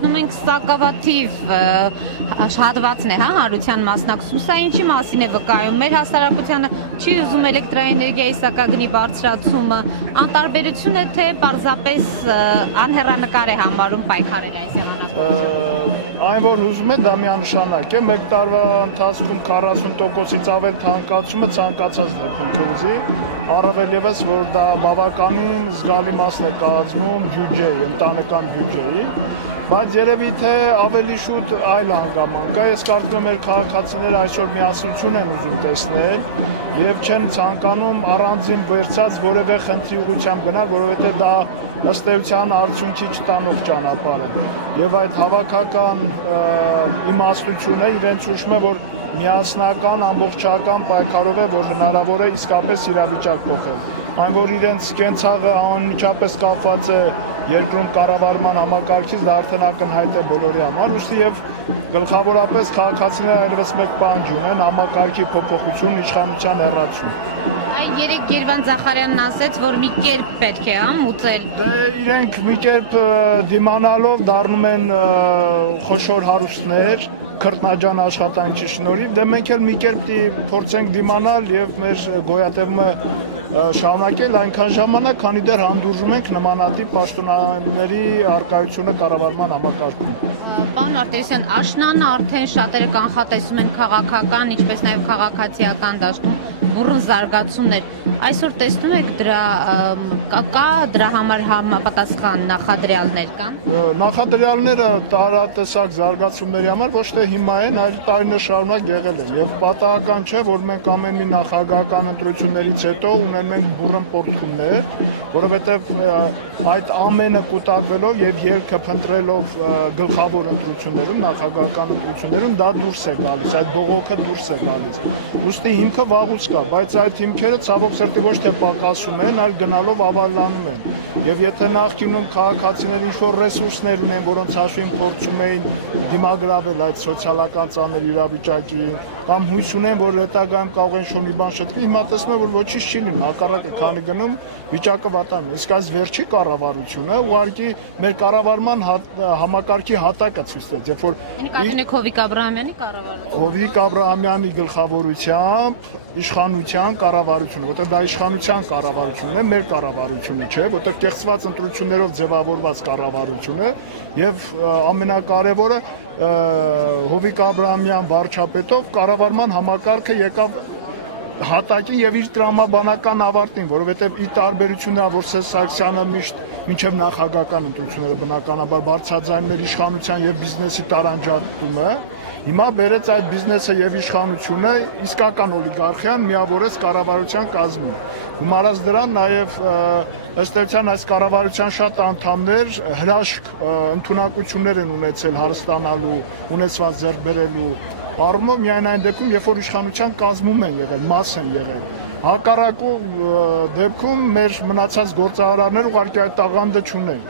տեսնում ենք սակավաթիվ հատվածն է, հա, հանրության մասնակցում, սա ինչի մասին է վկայում, մեր հասարակությանը չի ուզում էլեկտրաէներգիայի սակագնի բարձրացումը, անտարբերություն է, թե պարզապես անհեռանկար է համարում պայքարել այս եղանակով։ Այն, որ ուզում է, դա միանշանակ է, մեկ տարվա ընթացքում 40%-ից ավել թանկացումը ցանկացած դեպքում կուզի, առավել ևս, որ դա բավականին զգալի մասն է կազմում բյուջեի, ընտանեկան բյուջեի, բայց երևի թե ավելի շուտ այլ հանգամանք է, ես կարծում եմ մեր քաղաքացիները այսօր միասնություն են ուզում տեսնել եւ չեն ցանկանում առանձին վերցած որևէ խնդրի ուղղությամբ գնալ, որովհետեւ դա ըստ էության արդյունքի չտանող ճանապարհ է եւ այդ հավաքական իմաստությունը իրենց ուշում է, որ միասնական ամբողջական պայքարով է, որ հնարավոր է իսկապես իրավիճակ փոխել։ Այն, որ իրենց կենցաղը անմիջապես կապված է երկրում կառավարման համակարգից, դա արդեն ակնհայտ է բոլորի համար, ուստի եւ գլխավորապես քաղաքացիները այլևս մեկ պահանջ ունեն համակարգի փոփոխություն, իշխանության հեռացում։ Երեք Գերվան Զախարյանն ասաց, որ մի կերպ պետք է մուծել։ Իրենք մի կերպ դիմանալով դառնում են խոշոր հարուստներ, քրտնաջան աշխատանքի շնորհիվ, դե մենք էլ մի կերպ փորձենք դիմանալ եւ մեր գոյատևումը շարունակել այնքան ժամանակ, քանի դեռ հանդուրժում ենք նմանատիպ պաշտոնյաների առկայությունը կառավարման համակարգում։ Պարոն Արտիրոսյան, աշնանը արդեն շատերը կանխատեսում են քաղաքական, ինչպես նաև քաղաքացիական դաշտում բուռն զարգացումներ։ Այսօր տեսնում եք դրա համար համապատասխան նախադրյալներ կան։ Նախադրյալները տարատեսակ զարգացումների համար ոչ թե հիմա են, այլ տարիներ շարունակ եղել են եւ պատահական չէ, որ մենք ամեն մի նախագահական ընտրություններից հետո ունենք մենք բուռն պորտքումներ, որովհետեւ այդ ամենը կուտակվելով եւ ելքը փնտրելով գլխավոր ընտրություններում, նախագահական ընտրություններում դա դուրս է գալիս, այդ բողոքը դուրս է գալիս։ Ուստի հիմքը վաղուց կա, բայց այդ հիմքերը ցավոք սրտի ոչ թե պակասում են, այլ գնալով ավալանում են։ Եվ եթե նախկինում քաղաքացիները ինչ-որ ռեսուրսներ ունեն, որոնց հաշվին փորձում էին դիմագրավել այդ սոցիալական ծանր իրավիճակին, կամ հույս ունեն, որ հետագայում կարող են շոն մի բան շտկի, հիմա տեսնում եմ, որ ոչինչ չի լինում, հակառակը քանի գնում վիճակը վատանում։ Իսկ այս վերջի կառավարությունը ուղղակի մեր կառավարման համակարգի հատակը ցույց տվեց, երբ որ Հովիկ Աբրահամյանի կառավարությունը։ Հովիկ Աբրահամյանի գլխավորությամբ իշխանության կառավարությունը, որտեղ դա իշխանության կառավարությունն է, մեր կառավարությունը չէ, որտեղ կեղծված ընտրություններով ձևավորված կառավարություն է եւ ամենակարևորը Հովիկ Աբրահամյան վարչապետով կառավարման համակարգը եկավ հատակին եւ իր տրամաբանական ավարտին, որովհետեւ ի տարբերություն նա, որ Սերժ Սարգսյանը միշտ մինչեւ նախագահական ընտրությունները բնականաբար բարձրաձայնում էր իշխանության եւ բիզնեսի տարանջատումը, հիմա բերեց այդ բիզնեսը եւ իշխանությունը իսկական օլիգարխիան միավորեց կառավարության կազմում։ Գումարած դրան նաեւ ըստ էության այս կառավարության շատ անդամներ հրաշք ընդունակություններ են ունեցել հարստանալու, ունեցված ձեռք բերելու առումով միայն այն դեպքում, երբ որ իշխանության կազմում են եղել, մաս են եղել։ Հակառակու դեպքում մեր մնացած գործարարները ուղղակի այդ տաղանդը չունեն։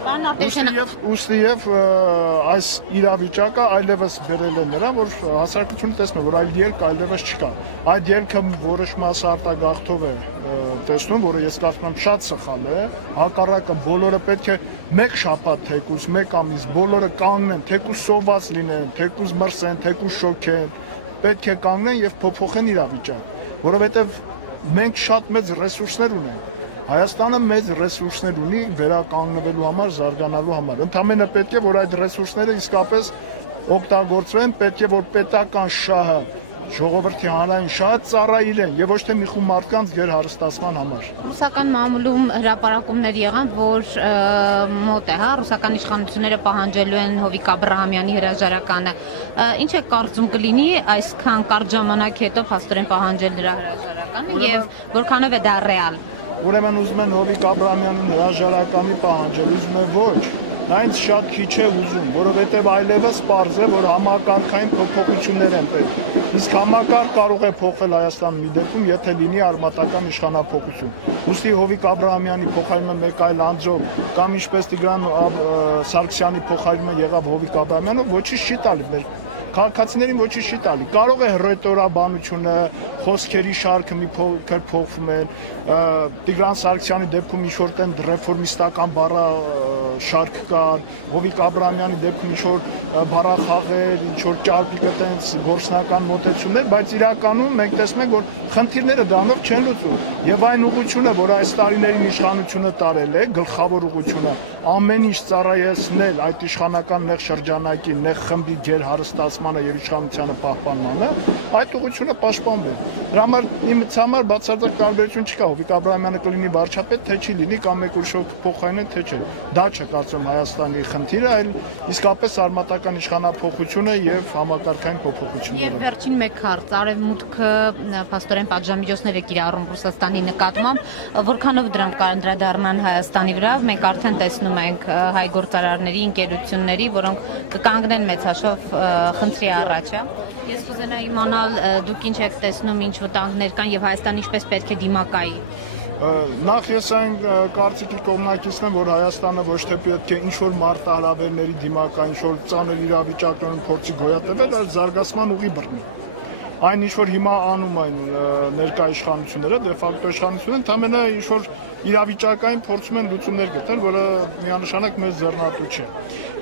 Ուստի եւ այս իրավիճակը այլևս բերել է նրան, որ հասարակությունը տեսնում է, որ այլ ելք այլևս չկա։ Այդ ելքը որոշ մասը արտագաղթով է տեսնում, որը ես կարծում եմ շատ սխալ է, հակառակը բոլորը պետք է մեկ շաբաթ թեկուզ, մեկ ամիս բոլորը կանգնեն, թեկուզ սոված լինեն, թեկուզ մրսեն, թեկուզ շոքեն, պետք է կանգնեն եւ փոփոխեն իրավիճակը, որովհետեւ մենք շատ մեծ ռեսուրսներ ունենք։ Հայաստանը մեծ ռեսուրսներ ունի վերականգնվելու համար, զարգանալու համար։ Ընդամենը պետք է, որ այդ ռեսուրսները իսկապես օգտագործվեն, պետք է, որ պետական շահը, ժողովրդի հանրային շահը ծառայեն եւ ոչ թե մի խումբ մարդկանց գերհարստացման համար։ Ռուսական մամուլում հրապարակումներ եղան, որ մոտ է, հա, ռուսական իշխանությունները պահանջելու են Հովիկ Աբրահամյանի հրաժարականը։ Ինչ է կարծում կլինի այսքան կարճ ժամանակ հետո փաստորեն պահանջել նրա հրաժարականը եւ որքանով է դա ռեալ։ Ուրեմն ուզում են Հովիկ Աբրահամյանին հրաժարականի պահանջել, ուզում է ոչ, նա ինձ շատ քիչ է ուզում, որովհետև այլևս պարզ է, որ համակարգային փոփոխություններ են պետք։ Իսկ համակարգ կարող է փոխվել Հայաստանում մի դեպքում, եթե լինի արմատական իշխանափոխություն։ Ուստի Հովիկ Աբրահամյանի փոխարինը մեկ այլ անձով կամ ինչպես Տիգրան Սարգսյանի փոխարինը եղավ Հովիկ Աբրահամյանը, ոչինչ չի տալի մեր քաղաքացիներին ոչինչ չի տալի։ Կարող է ռետորաբանությունը, խոսքերի շարքը մի փոքր փոխվում են, Տիգրան Սարգսյանի դեպքում ինչ-որ տեն ռեֆորմիստական բառա շարք կար, Հովիկ Աբրահամյանի դեպքում ինչ-որ բառախաղեր, ինչ-որ ճարպիկը տենց գործնական մոտեցումներ, բայց իրականում մենք տեսնում ենք, որ խնդիրները դրանով չեն լուծում։ Եվ այն ուղղությունը, որ այս տարիներին իշխանությունը տարել է, գլխավոր ուղղությունը, ամեն ինչ ծառայեցնել այդ իշխանական նեղ շրջանակի, նեղ խմբի գերհարստացմանը եւ իշխանությանը պահպանմանը, այդ ուղղությունը պաշտպանվել։ Դրա համար իմից համար բացարձակ տարբերություն չկա, Հովիկ Աբրահամյանը կլինի վարչապետ, թե չի լինի, կամ մեկ ուրիշով փոխարինեն, թե չէ։ Դա չէ կարծում Հայաստանի խնդիրը, այլ իսկապես արմատական իշխանափոխությունը եւ համակարգային փոփոխությունները։ Եվ վերջին մեկ հարց, Արևմուտքը փաստորեն պատժամիջոցներ է կիրառում Ռուսաստանի նկատմամբ, որքանով դրանք կանդրադառնան Հայաստանի վրա, մենք արդեն տեսնում ենք հայ գործարարների, ընկերությունների, որոնք կկանգնեն մեծաշով խնդրի առաջ։ Ես կուզենայի իմանալ, դուք ինչ եք տեսնում, ինչ վտանգներ կան եւ Հայաստանը ինչպես պետք է դիմակայի։ Նախ ես այն կարծիքի կողմնակիցն եմ, որ Հայաստանը ոչ թե պետք է ինչ-որ մարտահրավերների դիմակայ, ինչ-որ ծանր իրավիճակներում փորձի գոյատևել, այլ զարգացման ուղի բռնի։ Այն ինչ-որ հիմա անում այն ներկա իշխանությունները, դե ֆակտո իշխանությունը, ընդամենը ինչ-որ իրավիճակային փորձում են լուծումներ գտնել, որը միանշանակ մեծ ձեռնատու չէ։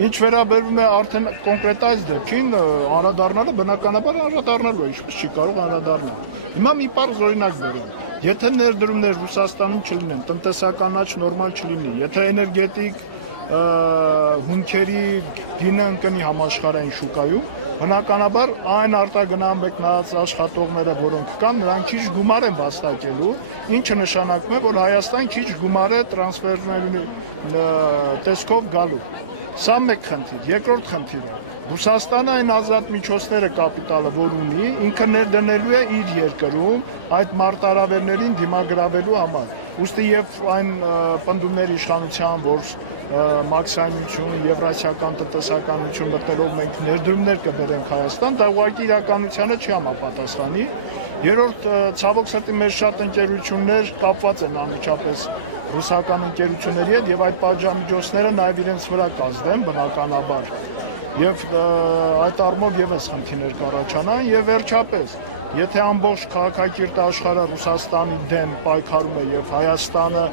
Ինչ վերաբերվում է արդեն կոնկրետ այս դեպքին, անդրադառնալը բնականաբար անդրադառնալու է, ինչպես չի կարող անդրադառնալ։ Հիմա մի պարզ օրինակ բերեմ։ Եթե ներդրումներ Ռուսաստանում չլինեն, տնտեսական աճ նորմալ չլինի, եթե էներգետիկ հումքերի գինը ընկնի համաշխարհային շուկայում, բնականաբար այն արտագնահատված աշխատողները, որոնք կան, նրանք քիչ գումար են վաստակելու, ինչը նշանակում է, որ Հայաստան քիչ գումար է տրանսֆերների տեսքով գալու։ Սա մեկ խնդիր, երկրորդ խնդիրը։ Ռուսաստանը այն ազատ միջոցները կապիտալը, որ ունի, ինքը ներդնելու է իր երկրում այդ մարտահրավերներին դիմագրավելու համար։ Ուստի եւ այն պնդումների իշխանության, որ մաքսիմայություն, եվրասիական տնտեսականություն մտնելով մենք ներդրումներ կբերենք Հայաստան, դա ուղղակի իրականությանը չի համապատասխանի։ Երրորդ, ցավոք սրտի մեր շատ ընկերություններ կապված են անմիջապես ռուսական ընկերությունների հետ եւ այդ պատժամիջոցները նաեւ իրենց վրա կազդեն բնականաբար։ Եվ այդ առումով եւս խնդիրներ կառաջանան եւ վերջապես եթե ամբողջ քաղաքակիրթ աշխարհը Ռուսաստանի դեմ պայքարում է եւ Հայաստանը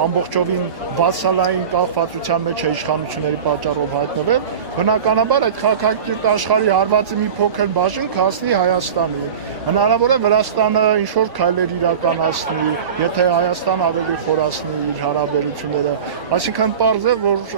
ամբողջովին վասալային կախվածության մեջ է իշխանությունների պատճառով հայտնվել, բնականաբար այդ քաղաքակիրթ աշխարհի հարվածի մի փոքր բաժին կհասնի Հայաստանի։ Հնարավոր է Վրաստանը ինչ-որ քայլեր իրականացնի, եթե Հայաստանը ավելի խորացնի իր հարաբերությունները, այսինքն պարզ է, որ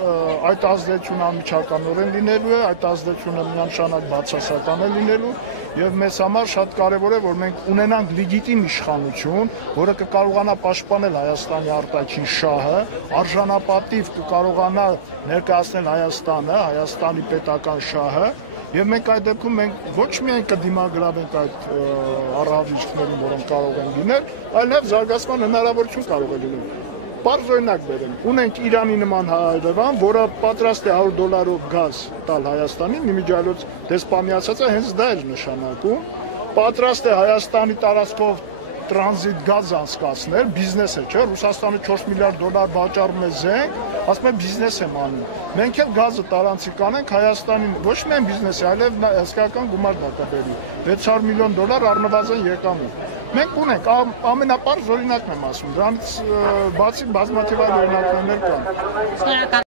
այդ ազդեցությունը անմիջականորեն լինելու է, այդ ազդեցությունը միանշանակ բացասական է լինելու եւ մեզ համար շատ կարեւոր է, որ մենք ունենանք լեգիտիմ իշխանություն, որը կկարողանա պաշտպանել Հայաստանի արտաքին շահը, արժանապատիվ կկարողանա ներկայացնել Հայաստանը, Հայաստանի պետական շահը, եւ մենք այդ դեպքում մենք ոչ միայն կդիմագրավենք այդ առավիճներին, որոնք կարող են լինել, այլ նաեւ զարգացման հնարավորություն կարող է լինել։ Պարզ օրինակ բերեմ, ունենք Իրանի նման հարևան, որը պատրաստ է $100 գազ տալ Հայաստանին, իմիջիայլոց դեսպանի ասածը հենց դա է նշանակում, պատրաստ է Հայաստանի տարածքով տրանզիտ գազ անցկացնել, բիզնես է, չէ՞, Ռուսաստանը $4 միլիարդ վաճառում է զենք, ասում է բիզնես եմ անում։ Մենք էլ գազը տարանցիկ կանենք Հայաստանին, ոչ միայն բիզնես է, այլև հսկայական գումար դա կբերի, $600 միլիոն առնվազն եկամուտ։ Մենք ունենք ամենապարզ օրինակն եմ ասում, դրանից բացի բազմաթիվ այլ օրինակներ կան։